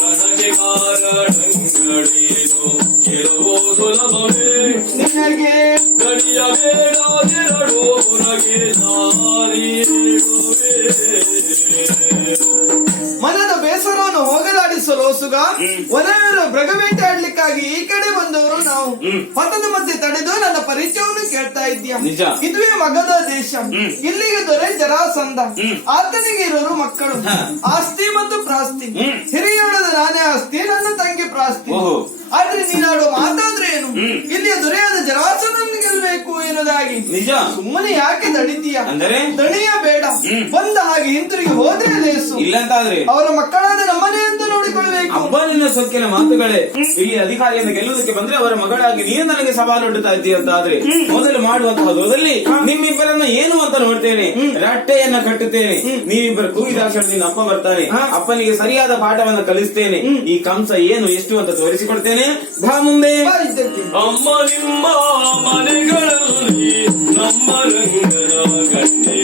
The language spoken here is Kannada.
ನನಗೆ ಕಾರಣಗಳೇನು ಕೆಲವೋ ಸುಲಭವೇ ನಿನಗೆ ಗಡಿಯಬೇಡದಿರಡು ಹೊರಗೆ ನಾರಿ ಮನದ ಬೇಸರವನ್ನು ಹೋಗಲಾಡಿಸಲು ಸುಗ ಒಲೆಯರು ಮೃಗವೇಟೆಯಾಡ್ಲಿಕ್ಕಾಗಿ ಈ ಕಡೆ ಬಂದವರು ನಾವು ಪಥದ ಮಧ್ಯೆ ತಡೆದು ನನ್ನ ಪರಿಚಯವನ್ನು ಕೇಳ್ತಾ ಇದ್ದೀಯ. ಇದುವೇ ಮಗಧ ದೇಶ. ಇಲ್ಲಿಗೆ ದೊರೆ ಜರಾಸಂಧ, ಆತನಿಗೆ ಇರೋರು ಮಕ್ಕಳು, ಆಸ್ತಿ ಮತ್ತು ಪ್ರಾಸ್ತಿ. ಹಿರಿಯೋಳದ ನಾನೇ ಆಸ್ತಿ, ನನ್ನ ತಂಗಿ ಪ್ರಾಸ್ತಿ. ಆದ್ರೆ ನೀನಾಡುವ ಮಾತಾದ್ರೆ ಏನು? ಇಲ್ಲಿಯ ದೊರೆಯಾದ ಜರಾಸಂಧನ ಗೆಲ್ಲಬೇಕು ಎನ್ನುವುದಾಗಿ ಸುಮ್ಮನೆ ಯಾಕೆ ದಣಿತೀಯ? ದಣಿಯ ಬೇಡ, ಬಂದ ಹಾಗೆ ಹಿಂತಿರುಗಿ ಹೋದ್ರೆ ಲೇಸು. ಇಲ್ಲಂತಾದ್ರೆ ಅವರ ಮಕ್ಕಳಾದ ನಮ್ಮನೆ ಅಂತ ನೋಡಿಕೊಳ್ಬೇಕು. ಹಬ್ಬ ನಿನ್ನ ಸೊಕ್ಕಿನ ಮಾತುಗಳೇ. ಇಲ್ಲಿ ಅಧಿಕಾರಿಯನ್ನು ಗೆಲ್ಲುವುದಕ್ಕೆ ಬಂದ್ರೆ ಅವರ ಮಗಳಾಗಿ ನೀನು ನನಗೆ ಸವಾಲೊಡ್ಡುತ್ತಾ ಇದ್ದೀಯ ಅಂತ ಆದ್ರೆ ಮೊದಲು ಮಾಡುವಂತಹದ್ರಲ್ಲಿ ನಿಮ್ಮಿಬ್ಬರನ್ನ ಏನು ಅಂತ ನೋಡ್ತೇನೆ. ರಟ್ಟೆಯನ್ನ ಕಟ್ಟುತ್ತೇನೆ, ನೀವಿಬ್ಬರು ಕೂಗಿದಾಕ್ಷಣ ನಿನ್ನ ಅಪ್ಪ ಬರ್ತಾನೆ, ಅಪ್ಪನಿಗೆ ಸರಿಯಾದ ಪಾಠವನ್ನು ಕಲಿಸ್ತೇನೆ. ಈ ಕಂಸ ಏನು ಎಷ್ಟು ಅಂತ ತೋರಿಸಿಕೊಡ್ತೇನೆ. ಬಾ ಮುಂದೆ. ಅಮ್ಮ ನಿಮ್ಮ ಮನೆಗಳಲ್ಲಿ ನಮ್ಮ ರಂಗನ ಗಂಡೇ